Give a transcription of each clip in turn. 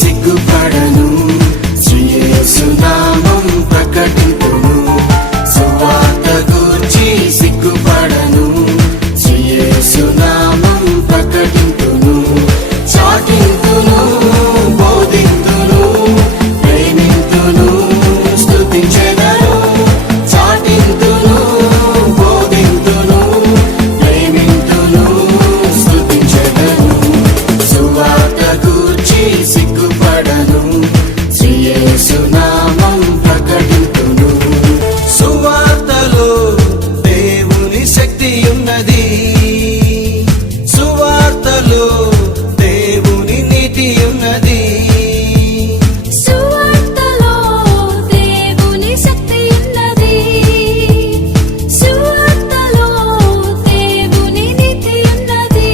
సిగ్గుపడను, శ్రీ యేసు నామం ప్రకటింతును. సువార్త గూర్చి సిగ్గుపడను, శ్రీ యేసు నామం ప్రకటింతును. చాటింతును, బోధింతును, ప్రేమింతును, స్తుతించెదను. చాటింతును, బోధింతును, ప్రేమింతును, స్తుతించెదను. సువార్త గూర్చి సిగ్గుపడను, శ్రీ యేసు నామం ప్రకటింతును. సువార్తలో దేవుని శక్తి ఉన్నది, సువార్తలో దేవుని నీతి ఉన్నది. సువార్తలో దేవుని శక్తి ఉన్నది, సువార్తలో దేవుని నీతి ఉన్నది.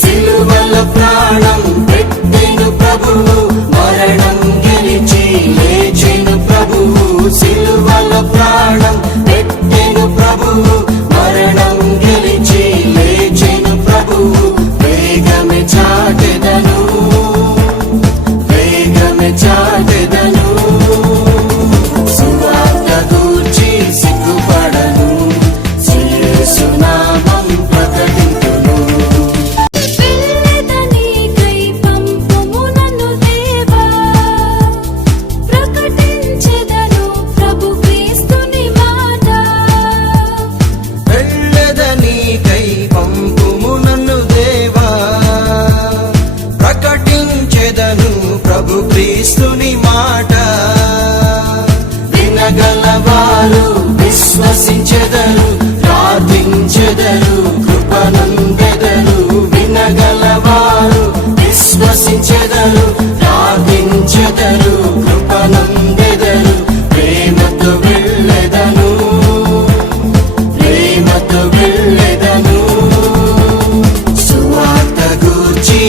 సిలువలో ప్రాణం పెట్టెను ప్రభువు, మరణం గెలిచి లేచెను ప్రభువు. సిలువలో ప్రాణం పెట్టెను ప్రభువు, మరణం గెలిచి లేచెను ప్రభువు. వేగమే చాటెదను, వేగమే చాటెదను. సువార్త గూర్చి సిగ్గుపడను, శ్రీ యేసు నామం ప్రకటింతును. వెళ్ళెదనీకై పంపుము నన్ను దేవా, ప్రకటించెదను ప్రభు క్రీస్తుని మాట. వెళ్ళెదనీకై పంపుము నన్ను దేవా, ప్రకటించెదను ప్రభు క్రీస్తుని మాట. వినగలవారు విశ్వసించెదరు, ప్రార్థించెదరు, కృపనందెదరు. వినగలవారు విశ్వసించెదరు, ప్రార్థించెదరు, కృపనందెదరు. ప్రేమతో వెళ్ళెదను, ప్రేమతో వెళ్ళెదను. సువార్త గూర్చి